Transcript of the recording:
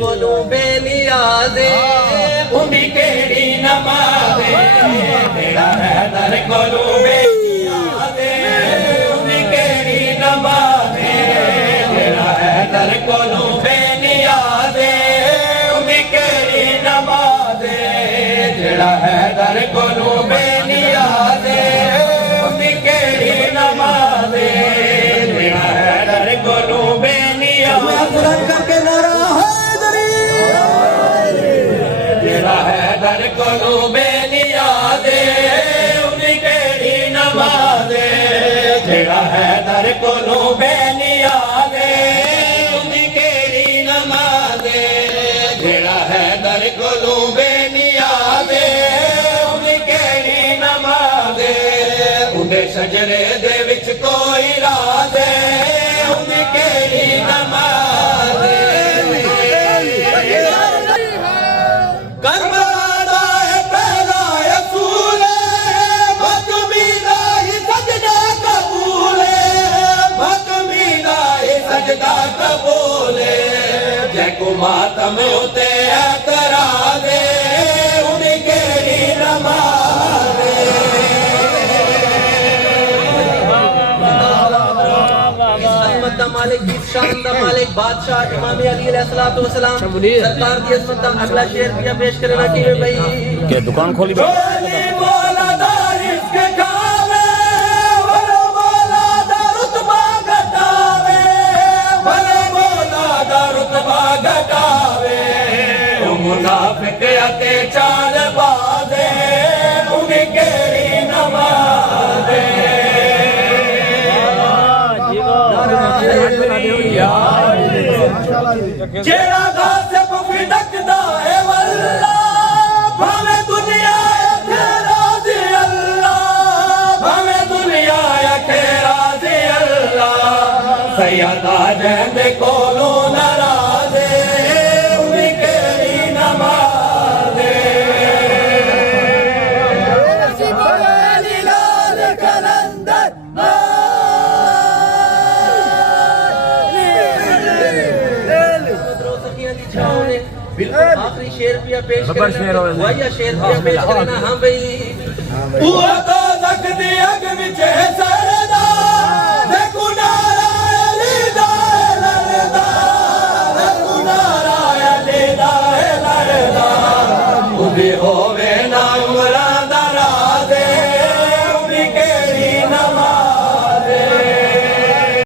कोलू बेनियाज़े उन्हीं केड़ी नमाज़े तेरा है दर कोलू बेनियाज़े उन्हीं केड़ी नमाज़े तेरा है दर कोलू बेनियाज़े उन्हीं केड़ी नमाज़े तेरा है दर कोलू बेनियाज़े उन्हीं केड़ी नमाज़े तेरा है दर कोलू दर कोलू बेनियाज़े उन्हीं केड़ी नमाज़े जेड़ा है दर कोलू बेनियाज़े उन्हीं केड़ी नमाज़े जेड़ा है दर कोलू बेनियाज़े उन्हीं केड़ी नमाज़े उन्हें शजरे दे विच कोई राज़े उन्हीं केड़ी नमाज़े मातम उते करा दे उन्हीं केड़ी नमाज़े इस्मत मालिक शान दा मालिक बादशाह इमाम अली अलैहिस्सलातु वस्सलाम सरकार दी इस्मत अगला शेर भी पेश करना कि भाई के दुकान खोली मुनाफिक अते चाल बाज़े उन्हीं केड़ी नमाज़े जेड़ा गासिब भी डकदा है वल्ला भावे दुनिया अते राज़ी अल्लाह भावे दुनिया अते राज़ी अल्लाह सैयदा जंदे कोलों नाराज़े आखिरी शेर पिया पेश करना शेर पिया पेश करना हाँ भाई वो तो तक दी अग विच